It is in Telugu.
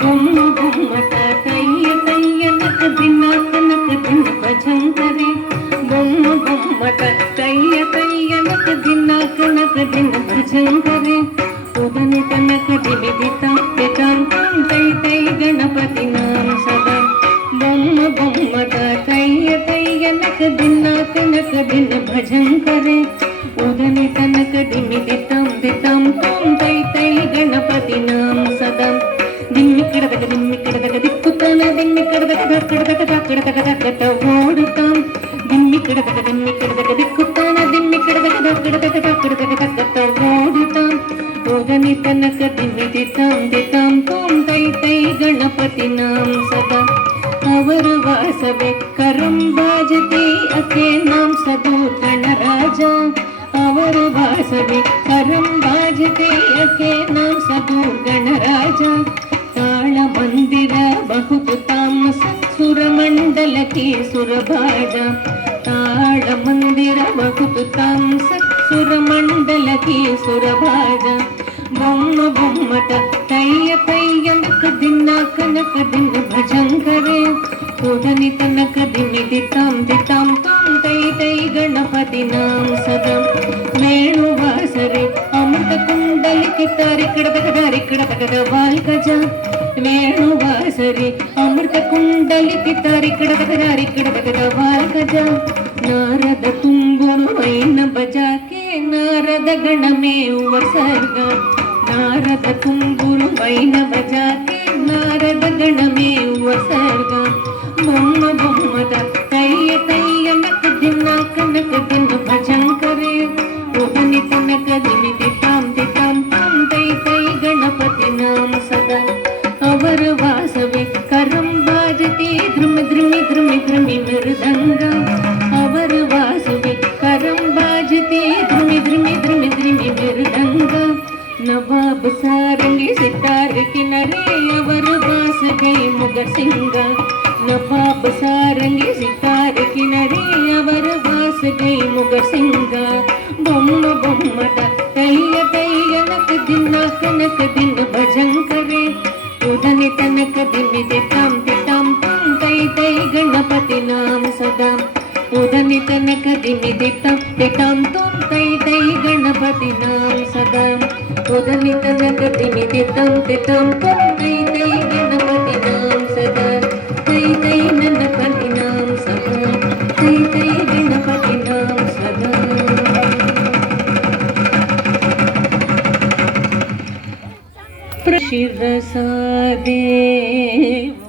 బొమ్మ బొమ్మట కయ్య కయ్య నక దిన భజంకరే బొమ్మ బొమ్మట కయ్య కయ్య నక దిన భజంకరే ఉదని తనక దివిదితం పితాంతం తై తై గణపతి నామ సదా బొమ్మ బొమ్మట కయ్య కయ్య నక దిన భజంకరే ఉదని తనక దిమిదితం పితాంతం తై తై గణపతి నామ సదా దిమ్మిక్కడదక దిక్కుతాన దిమ్మిక్కడదక ఓడుతాం దిమ్మిక్కడదక దిక్కుతాన దిమ్మిక్కడదక ఓడుతాం ఓదని తనక దిమిదితాం దితాం తోం తై తై గణపతి నాम सदा अवर वासवे करम बाजते अके नाम सदूर गणराजा अवर वासवे करम बाजते अके नाम सदूर गणराजा ताल मंदिर बहुत तामस सुर मंडल की सुरभाजा ताल मंदिर बहुत तामस सुर मंडल की सुरभाजा बొమ్మ బొమ్మట కయ్య కయ్య నక దిన భజంకరే ఉదని తనక దిమిదితాం దితాం తం తై తై గణపతి నామ సదా వేణు వాసరే అమృత కుండలికి తారిక్కడ తగద వాల్కజ వేణు వాసరే అమృత కుండలికి తారిక్కడ తగద వాల్కజ నారద తుంగును వైన బజాకే నారద గణమే ఉపసర్గ नारद तुम्बुरु वैन बजाके नारद गणमे उपसर्ग बొమ్మ బొమ్మట కయ్య కయ్య నక దిన భజంకరే ఉదని తనక దిమిదితాం దితాం తం తై తై గణపతి నామ సదా अवर वासवे करम बाजते ध्रुम ध्रुमि ध्रुमि ध्रुमि मृदंग अवर वासवे करम बाजते ध्रुमि ध्रुमि ध्रुमि ध्रुमि मृदंग नवाब सारंगी सितार किनारे अवर बास गई मुगर सिंग नवाब सारंगी सितार किनारे अवर बास गई मुगर सिंग बొమ్మ బొమ్మట కయ్య కయ్య నక దిన భజంకరే ఉదని తనక దిమిదితాం దితాం తం తై తై గణపతి నామ సదా ఉదని తనక దిమిదితాం దితాం తం తై తై గణపతి నామ సదా ఉదని తనక దిమిదితాం దితాం తం తై తై గణపతి నామ సదా తై తై గణపతి నామ సదా తై తై గణపతి నామ సదా शिरसा देव